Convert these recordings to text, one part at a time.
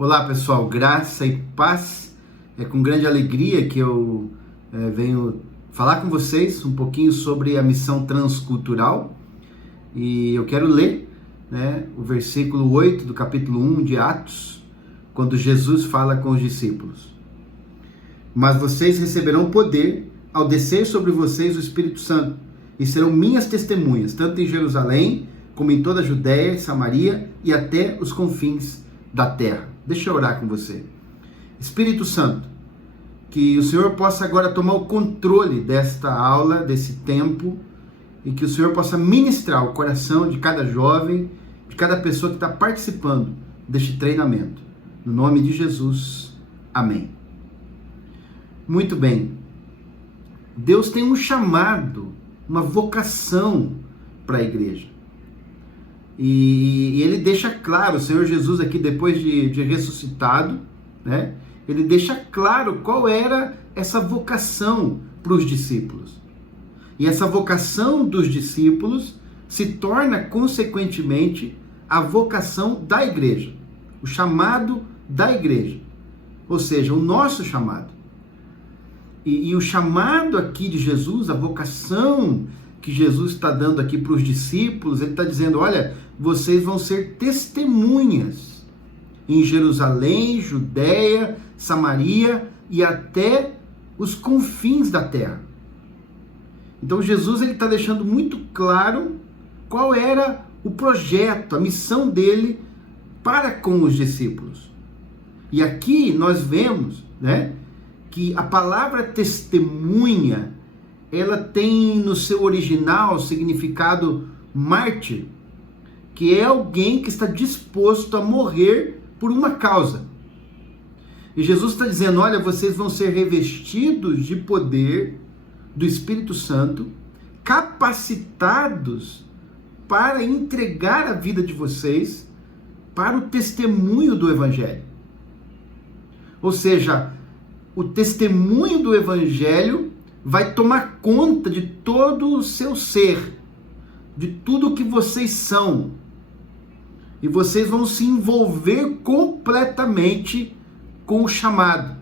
Olá pessoal, graça e paz. É com grande alegria que eu venho falar com vocês um pouquinho sobre a missão transcultural. E eu quero ler o versículo 8 do capítulo 1 de Atos, quando Jesus fala com os discípulos. Mas vocês receberão poder ao descer sobre vocês o Espírito Santo, e serão minhas testemunhas, tanto em Jerusalém, como em toda a Judéia e Samaria, e até os confins da terra. Deixa eu orar com você. Espírito Santo, que o Senhor possa agora tomar o controle desta aula, desse tempo, e que o Senhor possa ministrar o coração de cada jovem, de cada pessoa que está participando deste treinamento. No nome de Jesus, amém. Muito bem. Deus tem um chamado, uma vocação para a igreja. E ele deixa claro, o Senhor Jesus aqui depois de ressuscitado, ele deixa claro qual era essa vocação para os discípulos. E essa vocação dos discípulos se torna, consequentemente, a vocação da igreja, o chamado da igreja, ou seja, o nosso chamado. E o chamado aqui de Jesus, a vocação que Jesus está dando aqui para os discípulos, ele está dizendo, olha, vocês vão ser testemunhas em Jerusalém, Judéia, Samaria e até os confins da terra. Então Jesus ele está deixando muito claro qual era o projeto, a missão dele para com os discípulos. E aqui nós vemos, que a palavra testemunha, ela tem no seu original o significado mártir, que é alguém que está disposto a morrer por uma causa. E Jesus está dizendo, olha, vocês vão ser revestidos de poder do Espírito Santo, capacitados para entregar a vida de vocês para o testemunho do Evangelho. Ou seja, o testemunho do Evangelho vai tomar conta de todo o seu ser, de tudo que vocês são. E vocês vão se envolver completamente com o chamado.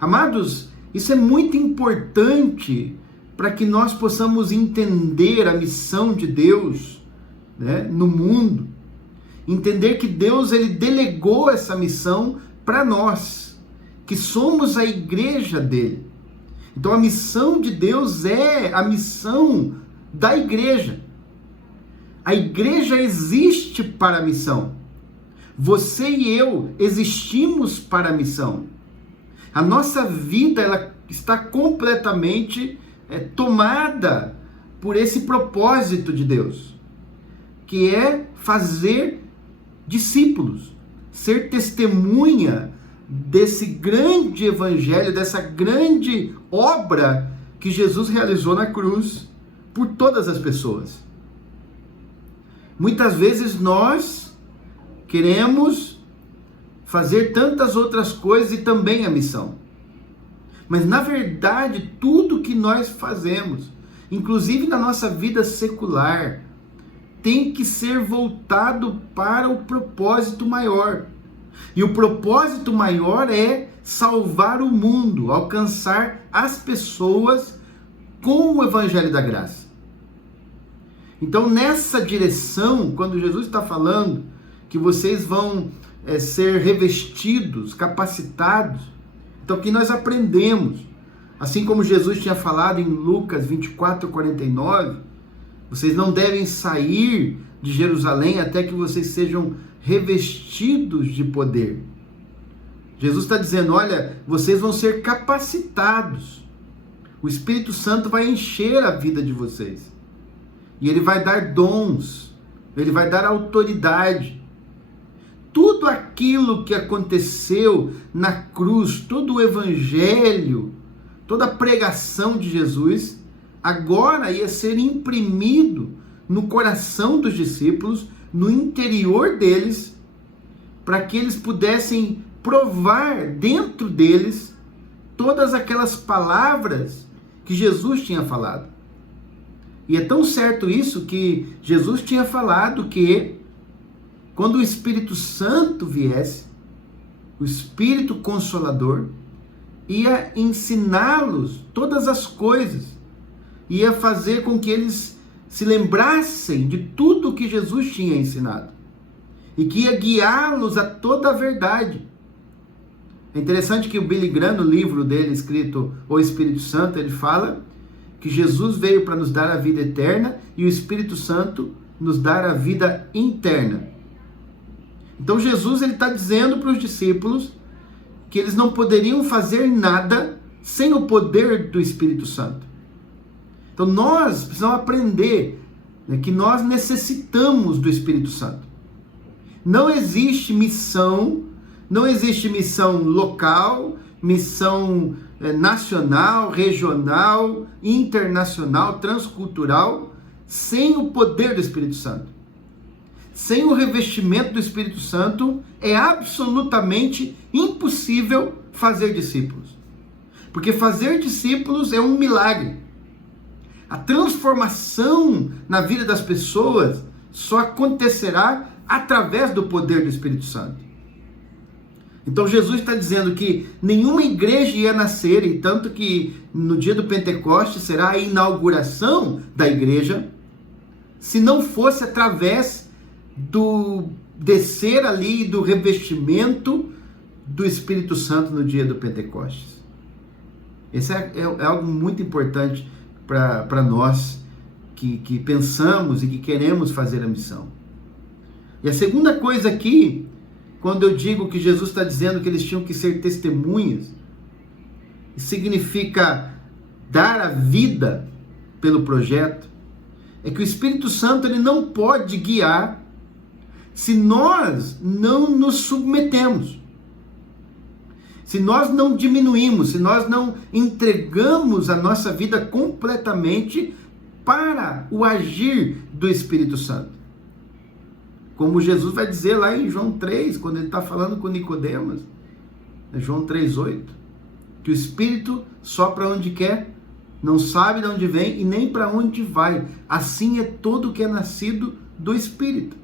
Amados, isso é muito importante para que nós possamos entender a missão de Deus no mundo. Entender que Deus ele delegou essa missão para nós, que somos a igreja dele. Então a missão de Deus é a missão da igreja. A igreja existe para a missão. Você e eu existimos para a missão. A nossa vida ela está completamente tomada por esse propósito de Deus, que é fazer discípulos, ser testemunha desse grande evangelho, dessa grande obra que Jesus realizou na cruz por todas as pessoas. Muitas vezes nós queremos fazer tantas outras coisas e também a missão. Mas na verdade, tudo que nós fazemos, inclusive na nossa vida secular, tem que ser voltado para o propósito maior. E o propósito maior é salvar o mundo, alcançar as pessoas com o Evangelho da Graça. Então, nessa direção, quando Jesus está falando que vocês vão ser revestidos, capacitados, então o que nós aprendemos, assim como Jesus tinha falado em Lucas 24:49, vocês não devem sair de Jerusalém até que vocês sejam revestidos de poder. Jesus está dizendo, olha, vocês vão ser capacitados. O Espírito Santo vai encher a vida de vocês. E ele vai dar dons, ele vai dar autoridade. Tudo aquilo que aconteceu na cruz, todo o evangelho, toda a pregação de Jesus, agora ia ser imprimido no coração dos discípulos, no interior deles, para que eles pudessem provar dentro deles todas aquelas palavras que Jesus tinha falado. E é tão certo isso que Jesus tinha falado que quando o Espírito Santo viesse, o Espírito Consolador, ia ensiná-los todas as coisas, ia fazer com que eles se lembrassem de tudo que Jesus tinha ensinado, e que ia guiá-los a toda a verdade. É interessante que o Billy Graham, no livro dele escrito O Espírito Santo, ele fala que Jesus veio para nos dar a vida eterna e o Espírito Santo nos dar a vida interna. Então Jesus está dizendo para os discípulos que eles não poderiam fazer nada sem o poder do Espírito Santo. Então nós precisamos aprender, né, que nós necessitamos do Espírito Santo. Não existe missão local, missão nacional, regional, internacional, transcultural, sem o poder do Espírito Santo. Sem o revestimento do Espírito Santo, é absolutamente impossível fazer discípulos. Porque fazer discípulos é um milagre. A transformação na vida das pessoas só acontecerá através do poder do Espírito Santo. Então Jesus está dizendo que nenhuma igreja ia nascer, e tanto que no dia do Pentecostes será a inauguração da igreja, se não fosse através do descer ali do revestimento do Espírito Santo no dia do Pentecostes. Esse é algo muito importante para nós que pensamos e que queremos fazer a missão. E a segunda coisa aqui, quando eu digo que Jesus está dizendo que eles tinham que ser testemunhas, significa dar a vida pelo projeto, é que o Espírito Santo ele não pode guiar se nós não nos submetemos, se nós não diminuímos, se nós não entregamos a nossa vida completamente para o agir do Espírito Santo. Como Jesus vai dizer lá em João 3, quando ele está falando com Nicodemos, João 3,8, que o Espírito sopra onde quer, não sabe de onde vem e nem para onde vai. Assim é todo que é nascido do Espírito.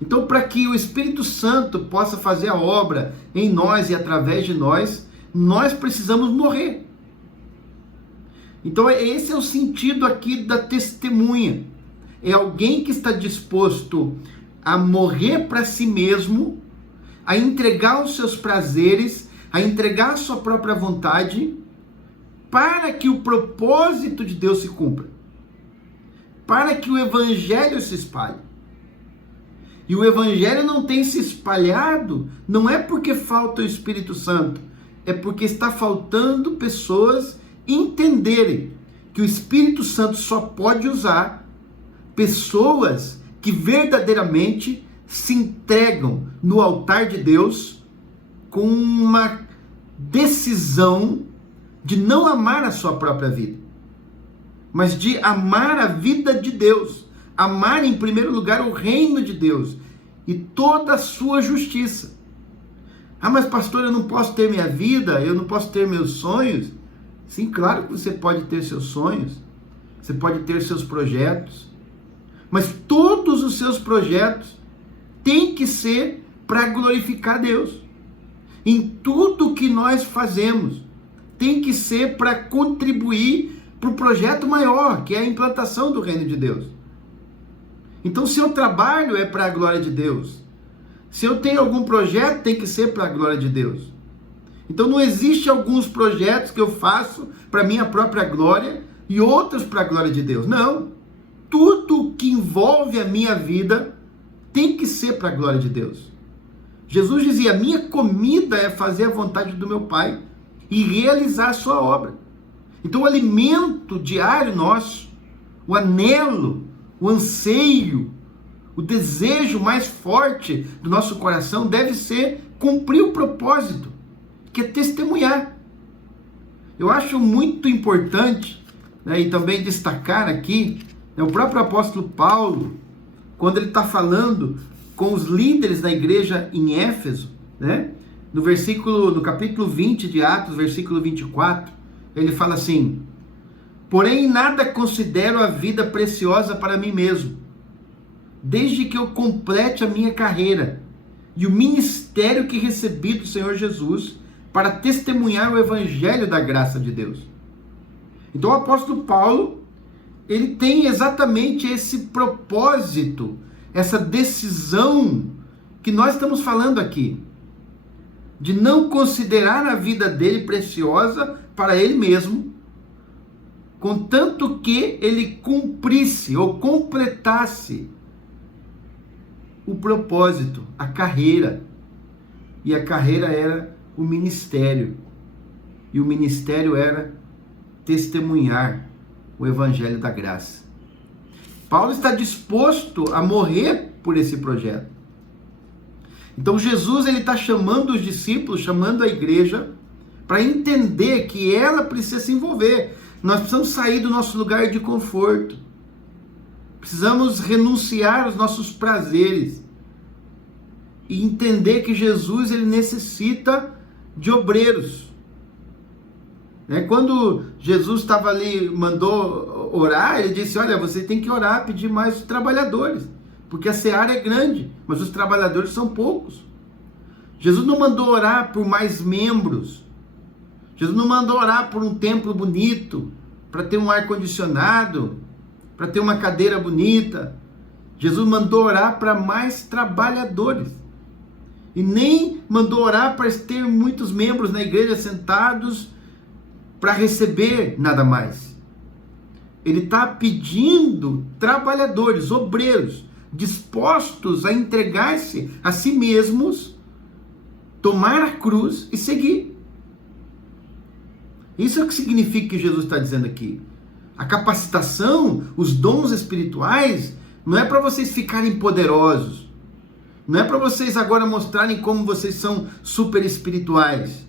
Então, para que o Espírito Santo possa fazer a obra em nós e através de nós, nós precisamos morrer. Então, esse é o sentido aqui da testemunha. É alguém que está disposto a morrer para si mesmo, a entregar os seus prazeres, a entregar a sua própria vontade, para que o propósito de Deus se cumpra, para que o Evangelho se espalhe. E o Evangelho não tem se espalhado, não é porque falta o Espírito Santo, é porque está faltando pessoas entenderem que o Espírito Santo só pode usar pessoas que verdadeiramente se entregam no altar de Deus com uma decisão de não amar a sua própria vida, mas de amar a vida de Deus, amar em primeiro lugar o reino de Deus e toda a sua justiça. Ah, mas pastor, eu não posso ter minha vida, eu não posso ter meus sonhos. Sim, claro que você pode ter seus sonhos, você pode ter seus projetos, mas todos os seus projetos têm que ser para glorificar Deus. Em tudo que nós fazemos, tem que ser para contribuir para o projeto maior, que é a implantação do reino de Deus. Então, se eu trabalho é para a glória de Deus. Se eu tenho algum projeto, tem que ser para a glória de Deus. Então, não existe alguns projetos que eu faço para minha própria glória e outros para a glória de Deus. Não. Tudo que envolve a minha vida tem que ser para a glória de Deus. Jesus dizia: minha comida é fazer a vontade do meu Pai e realizar a sua obra. Então o alimento diário nosso, o anelo, o anseio, o desejo mais forte do nosso coração deve ser cumprir o propósito, que é testemunhar. Eu acho muito importante, né, e também destacar aqui, né, o próprio apóstolo Paulo, quando ele está falando com os líderes da igreja em Éfeso, né, no capítulo 20 de Atos, versículo 24, ele fala assim: porém nada considero a vida preciosa para mim mesmo, desde que eu complete a minha carreira e o ministério que recebi do Senhor Jesus para testemunhar o evangelho da graça de Deus. Então o apóstolo Paulo, ele tem exatamente esse propósito, essa decisão que nós estamos falando aqui, de não considerar a vida dele preciosa para ele mesmo, contanto que ele cumprisse ou completasse o propósito, a carreira. E a carreira era o ministério. E o ministério era testemunhar o evangelho da graça. Paulo está disposto a morrer por esse projeto. Então Jesus, ele está chamando os discípulos, chamando a igreja, para entender que ela precisa se envolver. Nós precisamos sair do nosso lugar de conforto. Precisamos renunciar aos nossos prazeres e entender que Jesus, ele necessita de obreiros. Quando Jesus estava ali, mandou orar, ele disse, olha, você tem que orar, pedir mais trabalhadores, porque a seara é grande, mas os trabalhadores são poucos. Jesus não mandou orar por mais membros. Jesus não mandou orar por um templo bonito, para ter um ar-condicionado, para ter uma cadeira bonita. Jesus mandou orar para mais trabalhadores. E nem mandou orar para ter muitos membros na igreja sentados para receber nada mais. Ele está pedindo trabalhadores, obreiros, dispostos a entregar-se a si mesmos, tomar a cruz e seguir. Isso é o que significa que Jesus está dizendo aqui. A capacitação, os dons espirituais, não é para vocês ficarem poderosos. Não é para vocês agora mostrarem como vocês são super espirituais.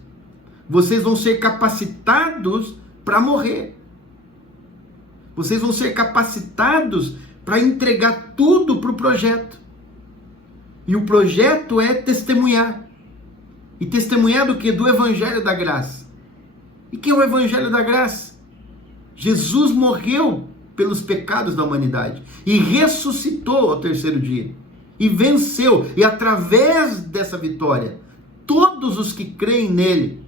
Vocês vão ser capacitados para morrer. Vocês vão ser capacitados para entregar tudo para o projeto. E o projeto é testemunhar. E testemunhar do quê? Do evangelho da graça. E que é o evangelho da graça? Jesus morreu pelos pecados da humanidade e ressuscitou ao terceiro dia. E venceu. E através dessa vitória, todos os que creem nele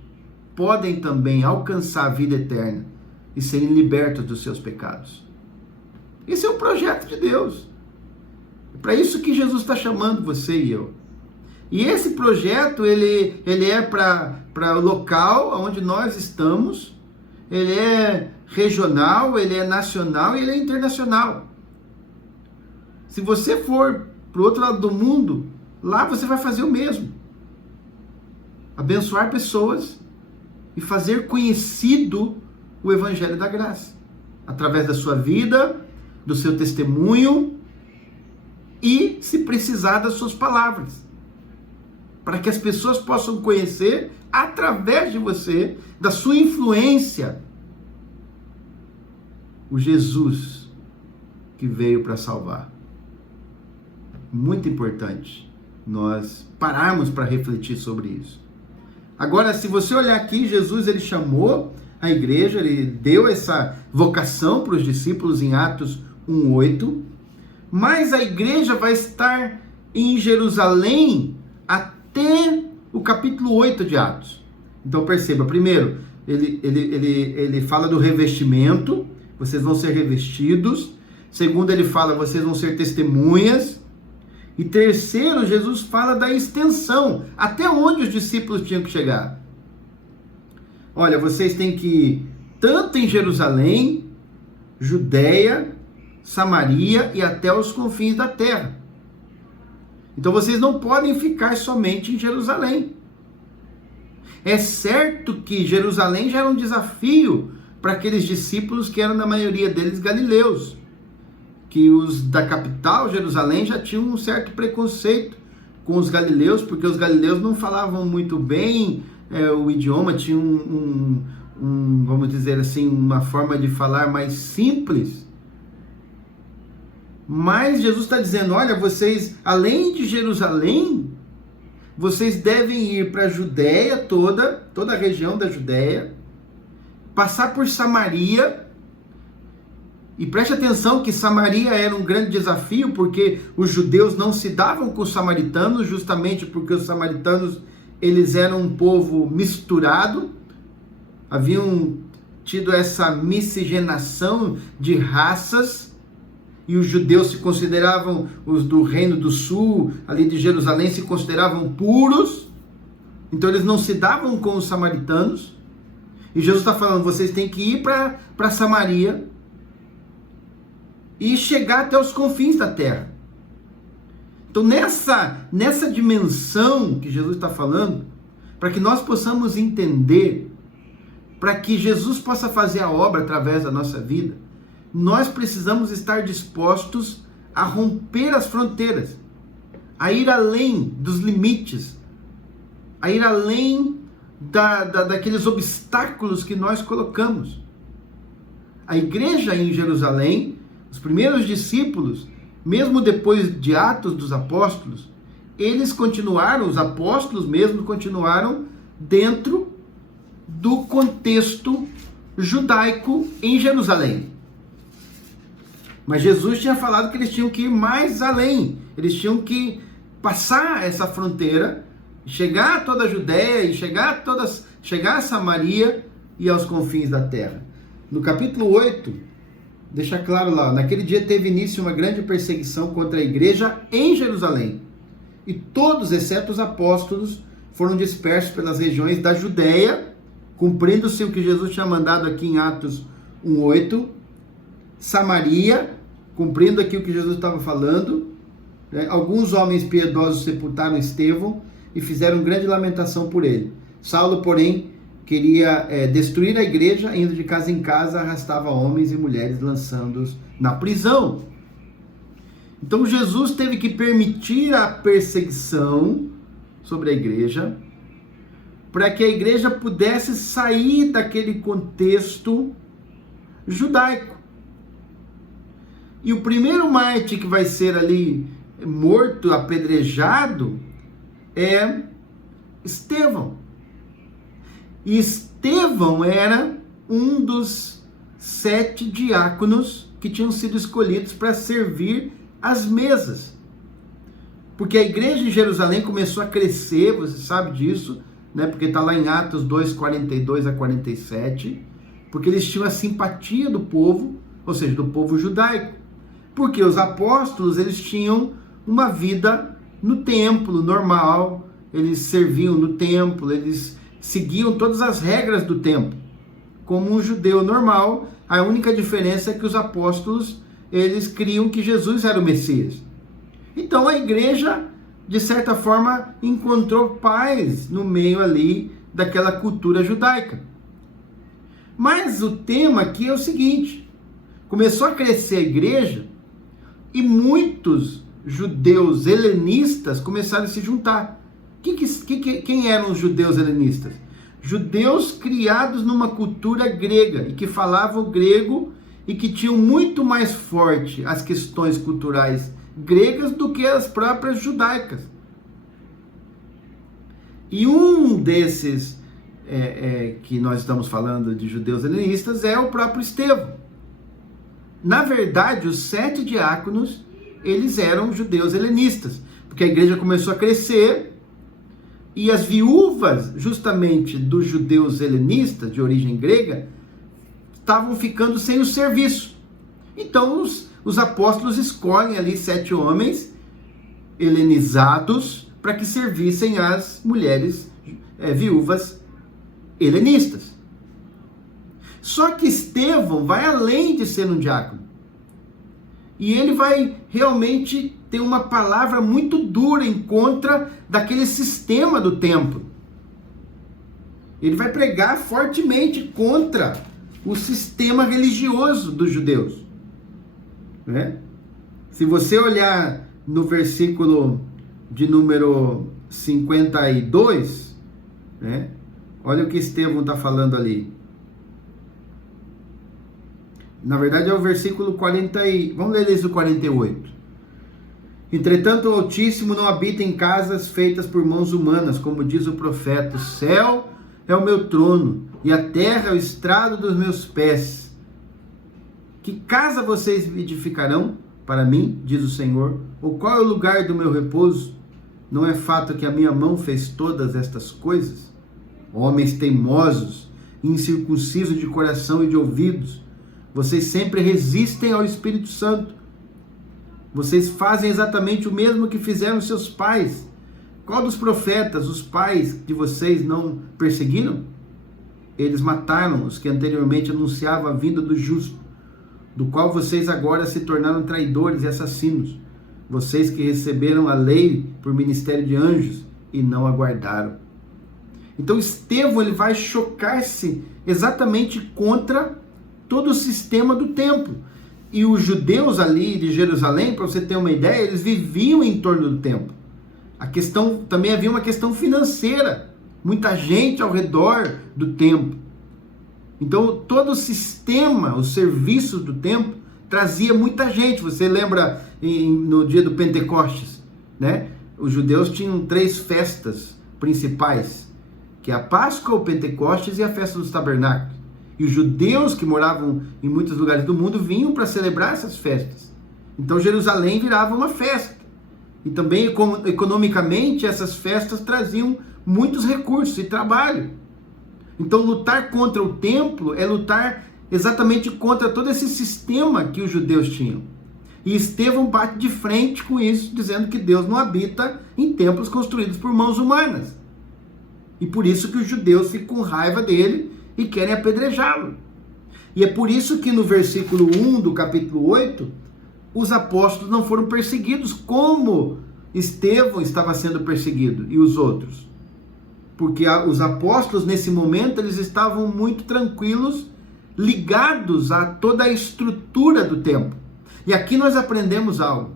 podem também alcançar a vida eterna e serem libertos dos seus pecados. Esse é o projeto de Deus. É para isso que Jesus está chamando você e eu. E esse projeto, ele é para o local onde nós estamos, ele é regional, ele é nacional e ele é internacional. Se você for para o outro lado do mundo, lá você vai fazer o mesmo. Abençoar pessoas e fazer conhecido o evangelho da graça. Através da sua vida, do seu testemunho e, se precisar, das suas palavras. Para que as pessoas possam conhecer, através de você, da sua influência, o Jesus que veio para salvar. Muito importante nós pararmos para refletir sobre isso. Agora, se você olhar aqui, Jesus, ele chamou a igreja, ele deu essa vocação para os discípulos em Atos 1:8, mas a igreja vai estar em Jerusalém até o capítulo 8 de Atos. Então perceba, primeiro, ele fala do revestimento, vocês vão ser revestidos. Segundo, ele fala, vocês vão ser testemunhas. E terceiro, Jesus fala da extensão, até onde os discípulos tinham que chegar. Olha, vocês têm que ir tanto em Jerusalém, Judeia, Samaria e até os confins da terra. Então vocês não podem ficar somente em Jerusalém. É certo que Jerusalém já era um desafio para aqueles discípulos que eram, na maioria deles, galileus. Que os da capital, Jerusalém, já tinham um certo preconceito com os galileus, porque os galileus não falavam muito bem o idioma, tinham vamos dizer assim, uma forma de falar mais simples. Mas Jesus está dizendo, olha, vocês, além de Jerusalém, vocês devem ir para a Judéia toda a região da Judéia, passar por Samaria E preste atenção que Samaria era um grande desafio, porque os judeus não se davam com os samaritanos, justamente porque os samaritanos, eles eram um povo misturado, haviam tido essa miscigenação de raças, e os judeus se consideravam, os do Reino do Sul, ali de Jerusalém, se consideravam puros, então eles não se davam com os samaritanos, e Jesus está falando, vocês têm que ir para Samaria, e chegar até os confins da terra. Então nessa dimensão que Jesus está falando, para que nós possamos entender, para que Jesus possa fazer a obra através da nossa vida, nós precisamos estar dispostos a romper as fronteiras, a ir além dos limites, a ir além daqueles obstáculos que nós colocamos. A igreja em Jerusalém, os primeiros discípulos, mesmo depois de Atos dos Apóstolos, eles continuaram, os apóstolos mesmo continuaram dentro do contexto judaico em Jerusalém. Mas Jesus tinha falado que eles tinham que ir mais além, eles tinham que passar essa fronteira, chegar a toda a Judéia e chegar a Samaria e aos confins da terra. No capítulo 8, deixa claro lá, naquele dia teve início uma grande perseguição contra a igreja em Jerusalém. E todos, exceto os apóstolos, foram dispersos pelas regiões da Judéia, cumprindo-se o que Jesus tinha mandado aqui em Atos 1:8, Samaria, cumprindo aqui o que Jesus estava falando, né? Alguns homens piedosos sepultaram Estevão e fizeram grande lamentação por ele. Saulo, porém, queria destruir a igreja, indo de casa em casa, arrastava homens e mulheres, lançando-os na prisão. Então Jesus teve que permitir a perseguição sobre a igreja, para que a igreja pudesse sair daquele contexto judaico. E o primeiro mártir que vai ser ali morto, apedrejado, é Estevão. E Estevão era um dos 7 diáconos que tinham sido escolhidos para servir as mesas. Porque a igreja em Jerusalém começou a crescer, você sabe disso, né? Porque está lá em Atos 2:42 a 47, porque eles tinham a simpatia do povo, ou seja, do povo judaico. Porque os apóstolos, eles tinham uma vida no templo normal, eles serviam no templo, eles seguiam todas as regras do templo, como um judeu normal. A única diferença é que os apóstolos, eles criam que Jesus era o Messias. Então a igreja, de certa forma, encontrou paz no meio ali daquela cultura judaica. Mas o tema aqui é o seguinte: começou a crescer a igreja e muitos judeus helenistas começaram a se juntar. Quem eram os judeus helenistas? Judeus criados numa cultura grega e que falavam grego e que tinham muito mais forte as questões culturais gregas do que as próprias judaicas. E um desses que nós estamos falando de judeus helenistas é o próprio Estevão. Na verdade, os 7 diáconos, eles eram judeus helenistas, porque a igreja começou a crescer. E as viúvas, justamente dos judeus helenistas, de origem grega, estavam ficando sem o serviço. Então os apóstolos escolhem ali 7 homens helenizados para que servissem as mulheres viúvas helenistas. Só que Estevão vai além de ser um diácono. E ele vai realmente ter uma palavra muito dura em contra daquele sistema do templo. Ele vai pregar fortemente contra o sistema religioso dos judeus. Né? Se você olhar no versículo de número 52, né? Olha o que Estevão está falando ali. Na verdade é o versículo 40 vamos ler esse 48. Entretanto, o Altíssimo não habita em casas feitas por mãos humanas, como diz o profeta: o céu é o meu trono e a terra é o estrado dos meus pés. Que casa vocês edificarão para mim, diz o Senhor? Ou qual é o lugar do meu repouso? Não é fato que a minha mão fez todas estas coisas? Homens teimosos, incircuncisos de coração e de ouvidos, vocês sempre resistem ao Espírito Santo. Vocês fazem exatamente o mesmo que fizeram seus pais. Qual dos profetas os pais de vocês não perseguiram? Eles mataram os que anteriormente anunciavam a vinda do justo, do qual vocês agora se tornaram traidores e assassinos. Vocês que receberam a lei por ministério de anjos e não a guardaram. Então Estevão ele vai chocar-se exatamente contra todo o sistema do templo. E os judeus ali de Jerusalém, para você ter uma ideia, eles viviam em torno do templo. A questão, também havia uma questão financeira. Muita gente ao redor do templo. Então todo o sistema, os serviços do templo, trazia muita gente. Você lembra no dia do Pentecostes, né? Os judeus tinham 3 festas principais, que é a Páscoa, o Pentecostes e a festa dos tabernáculos. E os judeus que moravam em muitos lugares do mundo vinham para celebrar essas festas. Então Jerusalém virava uma festa. E também economicamente essas festas traziam muitos recursos e trabalho. Então lutar contra o templo é lutar exatamente contra todo esse sistema que os judeus tinham. E Estevão bate de frente com isso, dizendo que Deus não habita em templos construídos por mãos humanas. E por isso que os judeus ficam com raiva dele e querem apedrejá-lo. E é por isso que no versículo 1 do capítulo 8, os apóstolos não foram perseguidos como Estevão estava sendo perseguido e os outros. Porque os apóstolos nesse momento eles estavam muito tranquilos, ligados a toda a estrutura do templo. E aqui nós aprendemos algo.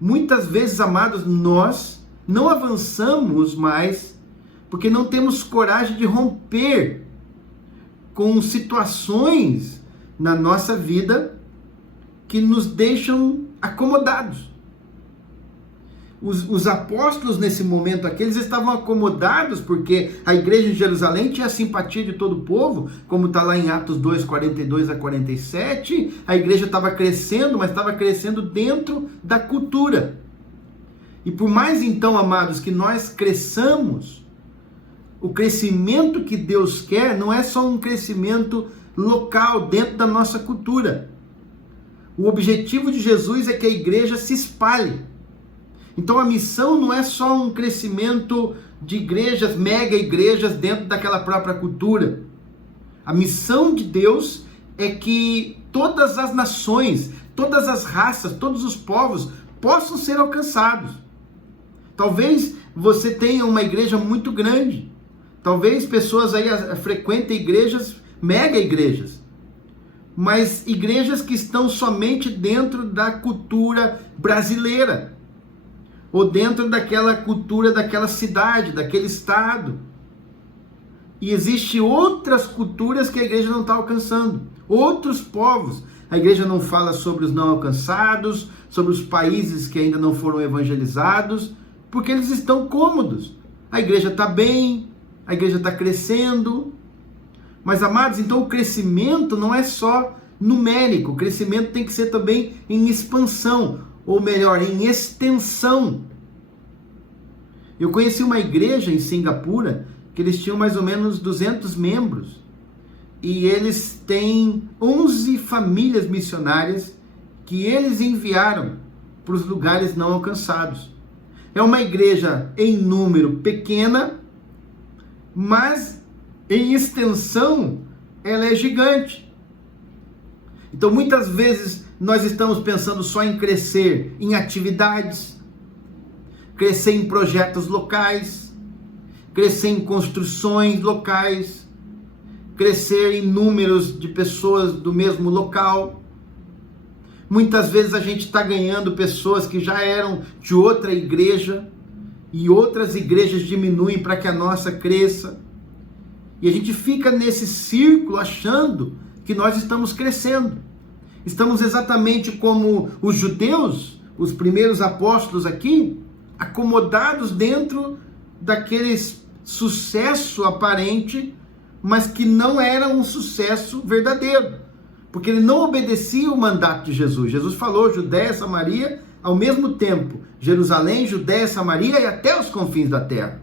Muitas vezes, amados, nós não avançamos mais porque não temos coragem de romper com situações na nossa vida que nos deixam acomodados. Os apóstolos nesse momento aqui, eles estavam acomodados porque a igreja de Jerusalém tinha a simpatia de todo o povo, como está lá em Atos 2, 42 a 47, a igreja estava crescendo, mas estava crescendo dentro da cultura. E por mais então, amados, que nós cresçamos, o crescimento que Deus quer não é só um crescimento local dentro da nossa cultura. O objetivo de Jesus é que a igreja se espalhe. Então a missão não é só um crescimento de igrejas, mega igrejas dentro daquela própria cultura. A missão de Deus é que todas as nações, todas as raças, todos os povos possam ser alcançados. Talvez você tenha uma igreja muito grande. Talvez pessoas aí frequentem igrejas, mega igrejas. Mas igrejas que estão somente dentro da cultura brasileira. Ou dentro daquela cultura daquela cidade, daquele estado. E existem outras culturas que a igreja não está alcançando. Outros povos. A igreja não fala sobre os não alcançados, sobre os países que ainda não foram evangelizados, porque eles estão cômodos. A igreja está bem, a igreja está crescendo. Mas, amados, então o crescimento não é só numérico. O crescimento tem que ser também em expansão. Ou melhor, em extensão. Eu conheci uma igreja em Singapura que eles tinham mais ou menos 200 membros e eles têm 11 famílias missionárias que eles enviaram para os lugares não alcançados. É uma igreja em número pequena, mas em extensão ela é gigante. Então muitas vezes nós estamos pensando só em crescer em atividades, crescer em projetos locais, crescer em construções locais, crescer em números de pessoas do mesmo local. Muitas vezes a gente está ganhando pessoas que já eram de outra igreja e outras igrejas diminuem para que a nossa cresça. E a gente fica nesse círculo achando que nós estamos crescendo. Estamos exatamente como os judeus, os primeiros apóstolos aqui, acomodados dentro daquele sucesso aparente, mas que não era um sucesso verdadeiro. porque ele não obedecia o mandato de Jesus. Jesus falou Judéia, Samaria, ao mesmo tempo, Jerusalém, Judéia, Samaria e até os confins da terra.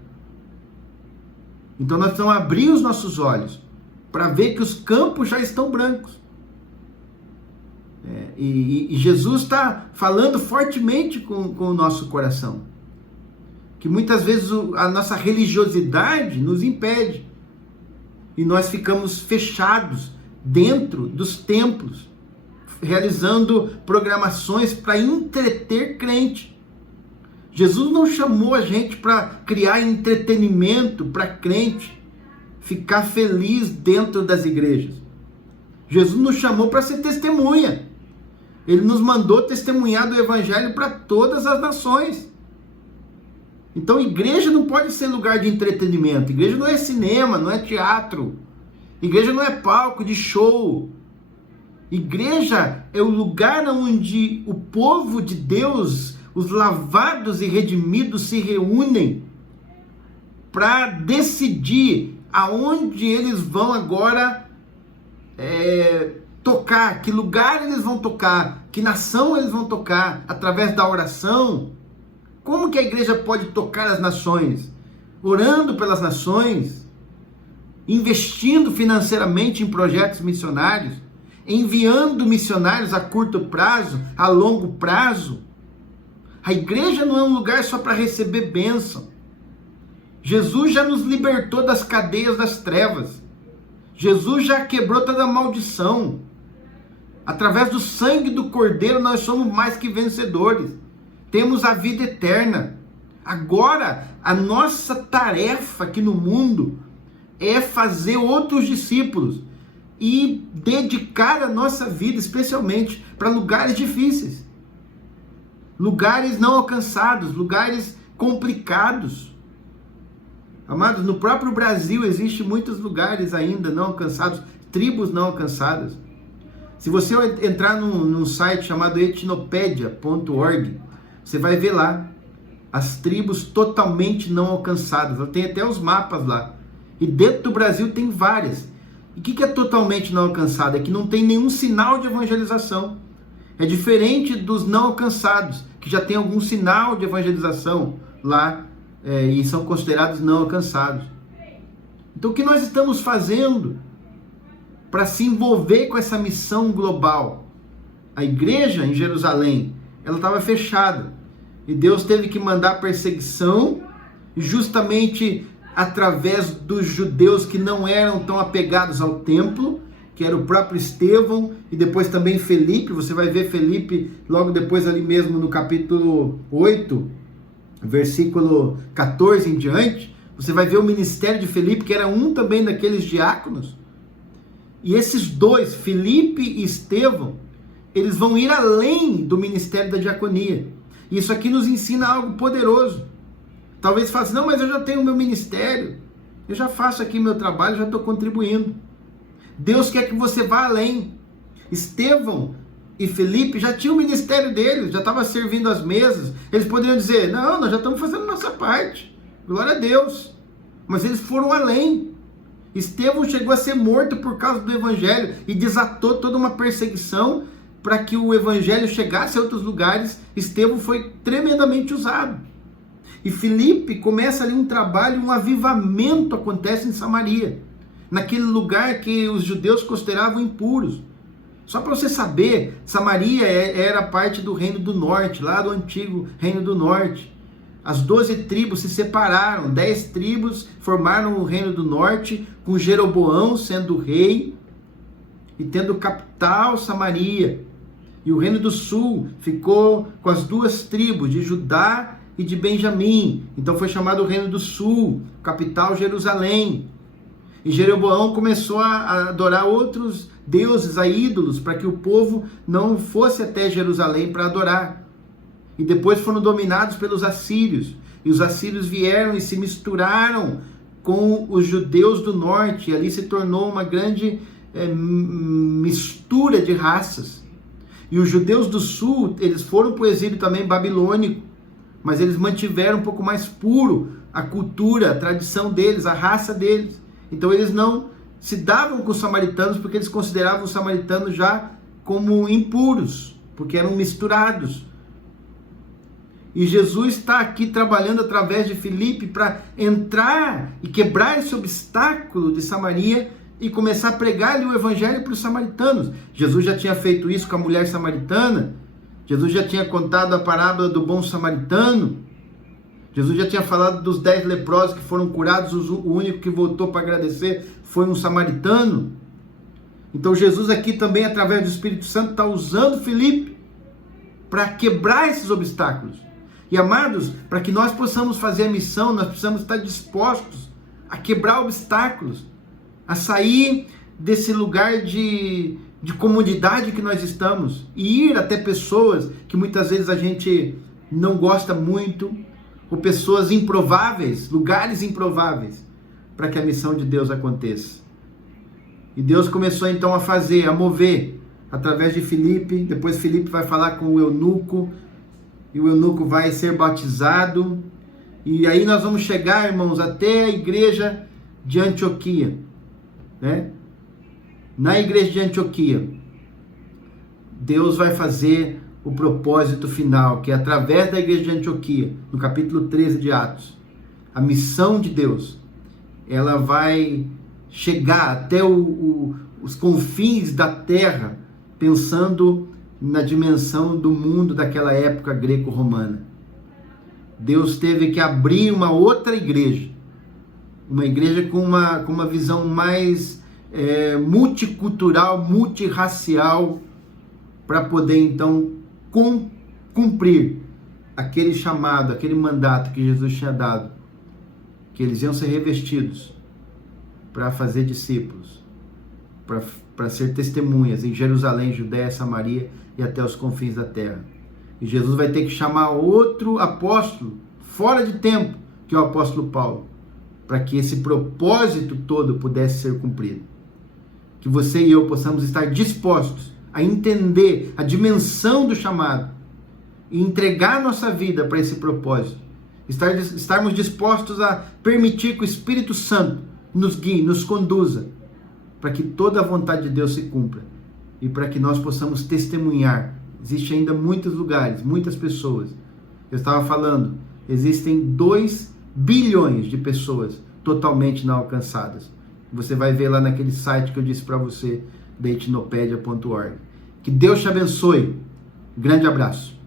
Então nós precisamos abrir os nossos olhos para ver que os campos já estão brancos. E Jesus está falando fortemente com o nosso coração, que muitas vezes a nossa religiosidade nos impede, e nós ficamos fechados dentro dos templos, realizando programações para entreter crente. Jesus não chamou a gente para criar entretenimento para crente ficar feliz dentro das igrejas. Jesus nos chamou para ser testemunha. Ele nos mandou testemunhar do evangelho para todas as nações. Então, igreja não pode ser lugar de entretenimento. Igreja não é cinema, não é teatro. Igreja não é palco de show. Igreja é o lugar onde o povo de Deus, os lavados e redimidos, se reúnem para decidir aonde eles vão agora tocar, que lugar eles vão tocar, que nação eles vão tocar, através da oração. Como que a igreja pode tocar as nações? Orando pelas nações, investindo financeiramente em projetos missionários, enviando missionários a curto prazo, a longo prazo. A igreja não é um lugar só para receber bênção. Jesus já nos libertou das cadeias das trevas. Jesus já quebrou toda a maldição. Através do sangue do Cordeiro nós somos mais que vencedores. Temos a vida eterna. Agora, a nossa tarefa aqui no mundo é fazer outros discípulos e dedicar a nossa vida especialmente para lugares difíceis, lugares não alcançados, lugares complicados. Amados, no próprio Brasil existem muitos lugares ainda não alcançados, tribos não alcançadas. Se você entrar num site chamado etnopedia.org, você vai ver lá as tribos totalmente não alcançadas. Tem até os mapas lá. E dentro do Brasil tem várias. E o que é totalmente não alcançado? É que não tem nenhum sinal de evangelização. É diferente dos não alcançados, que já tem algum sinal de evangelização lá e são considerados não alcançados. Então o que nós estamos fazendo para se envolver com essa missão global? A igreja em Jerusalém, ela estava fechada. E Deus teve que mandar perseguição justamente através dos judeus que não eram tão apegados ao templo, que era o próprio Estevão, e depois também Felipe. Você vai ver Felipe logo depois ali mesmo no capítulo 8, versículo 14 em diante. Você vai ver o ministério de Felipe, que era um também daqueles diáconos. E esses dois, Felipe e Estevão, eles vão ir além do ministério da diaconia. Isso aqui nos ensina algo poderoso. Talvez você fale assim, não, mas eu já tenho o meu ministério, eu já faço aqui meu trabalho, já estou contribuindo. Deus quer que você vá além. Estevão e Felipe já tinham o ministério deles, já estavam servindo as mesas. Eles poderiam dizer, não, nós já estamos fazendo a nossa parte, glória a Deus. Mas eles foram além. Estevão chegou a ser morto por causa do evangelho e desatou toda uma perseguição para que o evangelho chegasse a outros lugares. Estevão foi tremendamente usado. E Filipe começa ali um trabalho, um avivamento acontece em Samaria, naquele lugar que os judeus consideravam impuros. Só para você saber, Samaria era parte do Reino do Norte, lá do antigo Reino do Norte. As 12 tribos se separaram, 10 tribos formaram o Reino do Norte, com Jeroboão sendo rei e tendo capital Samaria. E o Reino do Sul ficou com as 2 tribos, de Judá e de Benjamim. Então foi chamado o Reino do Sul, capital Jerusalém. E Jeroboão começou a adorar outros deuses, a ídolos, para que o povo não fosse até Jerusalém para adorar. E depois foram dominados pelos assírios. E os assírios vieram e se misturaram com os judeus do norte. E ali se tornou uma grande mistura de raças. E os judeus do sul, eles foram para o exílio também babilônico, mas eles mantiveram um pouco mais puro a cultura, a tradição deles, a raça deles. Então eles não se davam com os samaritanos porque eles consideravam os samaritanos já como impuros, porque eram misturados. E Jesus está aqui trabalhando através de Filipe para entrar e quebrar esse obstáculo de Samaria e começar a pregar o evangelho para os samaritanos. Jesus já tinha feito isso com a mulher samaritana. Jesus já tinha contado a parábola do bom samaritano. Jesus já tinha falado dos 10 leprosos que foram curados, o único que voltou para agradecer foi um samaritano. Então Jesus aqui também, através do Espírito Santo, está usando Filipe para quebrar esses obstáculos. E amados, para que nós possamos fazer a missão, nós precisamos estar dispostos a quebrar obstáculos, a sair desse lugar de comodidade que nós estamos e ir até pessoas que muitas vezes a gente não gosta muito, ou pessoas improváveis, lugares improváveis, para que a missão de Deus aconteça. E Deus começou então a mover, através de Filipe. Depois Filipe vai falar com o eunuco, e o eunuco vai ser batizado, e aí nós vamos chegar, irmãos, até a igreja de Antioquia, né? Na igreja de Antioquia, Deus vai fazer o propósito final, que é através da igreja de Antioquia, no capítulo 13 de Atos, a missão de Deus, ela vai chegar até os confins da terra, pensando na dimensão do mundo daquela época greco-romana. Deus teve que abrir uma outra igreja, uma igreja com uma visão mais multicultural, multirracial, para poder então cumprir aquele chamado, aquele mandato que Jesus tinha dado, que eles iam ser revestidos para fazer discípulos, para ser testemunhas em Jerusalém, Judéia, Samaria e até os confins da terra. E Jesus vai ter que chamar outro apóstolo, fora de tempo, que é o apóstolo Paulo, para que esse propósito todo pudesse ser cumprido. Que você e eu possamos estar dispostos a entender a dimensão do chamado e entregar nossa vida para esse propósito. Estarmos dispostos a permitir que o Espírito Santo nos guie, nos conduza, para que toda a vontade de Deus se cumpra e para que nós possamos testemunhar. Existem ainda muitos lugares, muitas pessoas. Eu estava falando, existem 2 bilhões de pessoas totalmente não alcançadas. Você vai ver lá naquele site que eu disse para você, da etnopedia.org. Que Deus te abençoe. Grande abraço.